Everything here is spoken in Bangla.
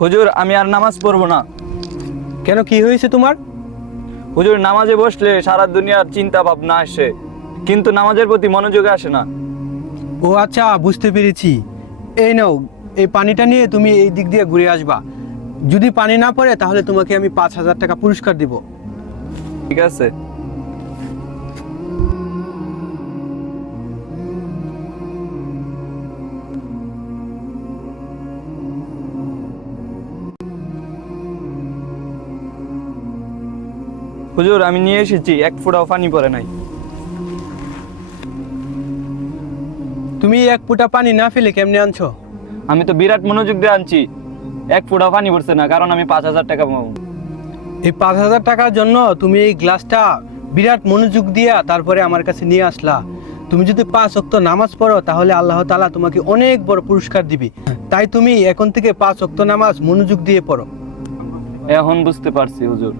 হুজুর, আমি আর নামাজ পড়বো না। কেন, কি হয়েছে তোমার? হুজুর, নামাজে বসলে সারা দুনিয়ার চিন্তা ভাবনা আসে, কিন্তু নামাজের প্রতি মনোযোগ আসে না। ও আচ্ছা, বুঝতে পেরেছি। এই নাও, এই পানিটা নিয়ে তুমি এই দিক দিয়ে ঘুরে আসবা। যদি পানি না পড়ে তাহলে তোমাকে আমি 5,000 টাকা পুরস্কার দিব। ঠিক আছে। হুজুর, আমি নিয়ে এসেছি, এক ফোঁটাও পানি পড়ে নাই। তুমি এক ফোঁটা পানি না ফেলে কেমনে আনছো? আমি তো বিরাট মনোযোগ দিয়ে আনছি, এক ফোঁটাও পানি পড়ছে না, কারণ আমি 5,000 টাকা পাবো। এই 5,000 টাকার জন্য তুমি এই গ্লাসটা বিরাট মনোযোগ দিয়া তারপরে আমার কাছে নিয়ে আসলা। তুমি যদি 5 ওয়াক্ত নামাজ পড়ো তাহলে আল্লাহ তাআলা তোমাকে অনেক বড় পুরস্কার দিবে। তাই তুমি এখন থেকে 5 ওয়াক্ত নামাজ মনোযোগ দিয়ে পড়ো। এখন বুঝতে পারছি হুজুর।